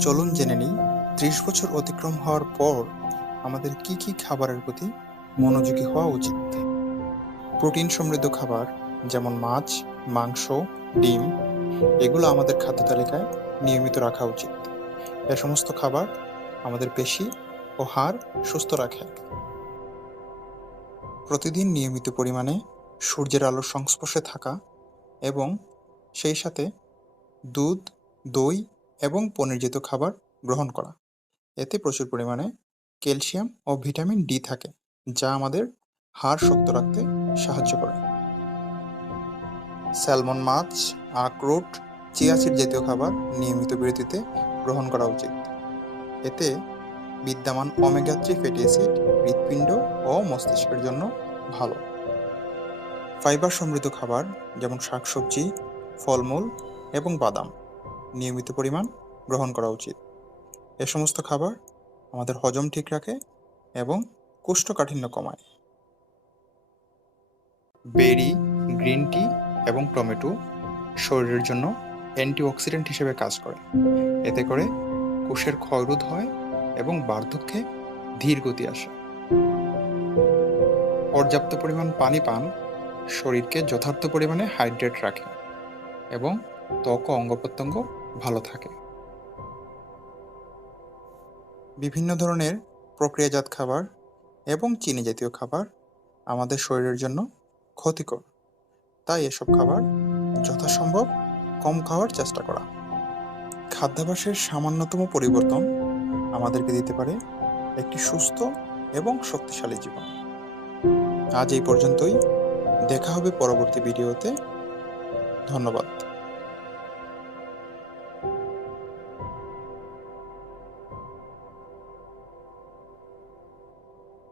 চলুন জেনে নিই ৩০ বছর অতিক্রম হওয়ার পর আমাদের কি কি খাবারের প্রতি মনোযোগী হওয়া উচিত। প্রোটিন সমৃদ্ধ খাবার যেমন মাছ, মাংস, ডিম এগুলো আমাদের খাদ্য তালিকায় নিয়মিত রাখা উচিত। এ সমস্ত খাবার আমাদের পেশি ও হাড় সুস্থ রাখে। প্রতিদিন নিয়মিত পরিমাণে সূর্যের আলোর সংস্পর্শে থাকা এবং সেই সাথে দুধ, দই এবং পনির জাতীয় খাবার গ্রহণ করা। এতে প্রচুর পরিমাণে ক্যালসিয়াম ও ভিটামিন ডি থাকে, যা আমাদের হাড় শক্ত রাখতে সাহায্য করে। স্যালমন মাছ, আখরোট, চিয়া সিড জাতীয় খাবার নিয়মিত বিরতিতে গ্রহণ করা উচিত। এতে বিদ্যমান ওমেগা-3 ফ্যাটি অ্যাসিড হৃৎপিণ্ড ও মস্তিষ্কের জন্য ভালো। ফাইবার সমৃদ্ধ খাবার যেমন শাকসবজি, ফলমূল এবং বাদাম নিয়মিত পরিমাণ গ্রহণ করা উচিত। এ সমস্ত খাবার আমাদের হজম ঠিক রাখে এবং কোষ্ঠকাঠিন্য কমায়। বেরি, গ্রিন টি এবং টমেটো শরীরের জন্য অ্যান্টিঅক্সিডেন্ট হিসেবে কাজ করে। এতে করে কোষের ক্ষয়রোধ হয় এবং বার্ধক্যে ধীর গতি আসে। পর্যাপ্ত পরিমাণ পানি পান শরীরকে যথার্থ পরিমাণে হাইড্রেট রাখে এবং ত্বক ও অঙ্গপ্রত্যঙ্গ ভালো থাকে। বিভিন্ন ধরনের প্রক্রিয়াজাত খাবার এবং চিনি জাতীয় খাবার আমাদের শরীরের জন্য ক্ষতিকর, তাই এসব খাবার যথাসম্ভব কম খাওয়ার চেষ্টা করা। খাদ্যাভ্যাসের সামান্যতম পরিবর্তন আমাদেরকে দিতে পারে একটি সুস্থ এবং শক্তিশালী জীবন। আজ এই পর্যন্তই। দেখা হবে পরবর্তী ভিডিওতে। ধন্যবাদ।